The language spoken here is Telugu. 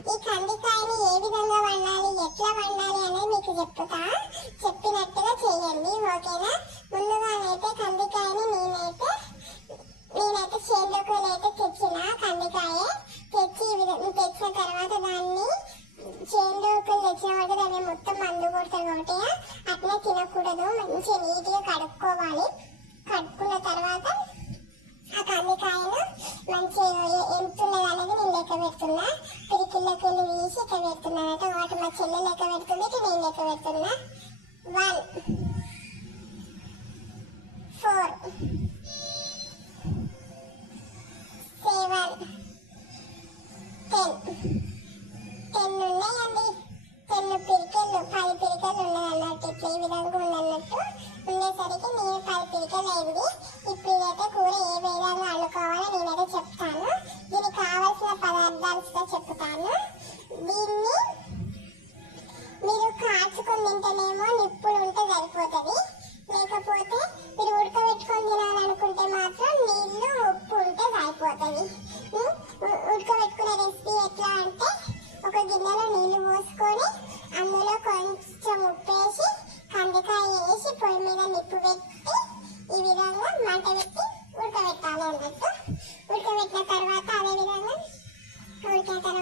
ఈ కందికాయని ఏ విధంగా వండాలి ఎట్లా వండాలి అనేది మీకు చెప్తా. చెప్పినట్టుగా చేయండి ఓకేనా? ముందుగానైతే కందికాయని నేనైతే నేనైతే చేనులోకి అయితే తెచ్చిన కందికాయ. తెచ్చి తెచ్చిన తర్వాత దాన్ని చేనులోకి తెచ్చిన వాటి దాన్ని మొత్తం మందు కొడతారు కాబట్టి అట్లా తినకూడదు. మంచిగా నీట్గా కడుక్కోవాలి. కడుక్కున్న తర్వాత ఆ కందికాయను మంచిగా ఎంతున్నది అనేది నేను లెక్క పెడుతున్నా. పిరికిళ్ళకి లెక్క పెడుతున్నానట ఒకటి మా చెల్లె లెక్క పెడుతుంది ఇటు నేను లెక్క పెడుతున్నా. One four seven ten. Ten ఉన్నాయండి. టెన్ పిరికెళ్ళు పది పిరికెళ్ళు ఉన్నాయి అన్నట్టు ఇట్లా ఈ విధంగా ఉన్నట్టు ఉండేసరికి నేను పది పిరికెళ్ళు అయింది. ఇప్పుడు ఇదైతే కూర ఏ విధంగా వండుకోవాలో నేనైతే చెప్తాను. దీనికి కావాల్సిన పదార్థాలతో చెప్తాను. దీన్ని మీరు కాచుకొని తింటేనేమో నిప్పులు ఉంటే సరిపోతుంది. లేకపోతే మీరు ఉడకబెట్టుకొని తినాలనుకుంటే మాత్రం నీళ్ళు ఉప్పు ఉంటే సరిపోతుంది. ఉడకబెట్టుకునే రెసిపీ ఎట్లా అంటే ఒక గిన్నెలో నీళ్ళు పోసుకొని అందులో కొంచెం ఉప్పు వేసి కందికాయ వేసి పొయ్యి మీద నిప్పు పెట్టి ఈ విధంగా మంట పెట్టి ఉడకబెట్టాలి అన్నట్టు. ఉడకబెట్టిన తర్వాత అదే విధంగా ఉడికిన తర్వాత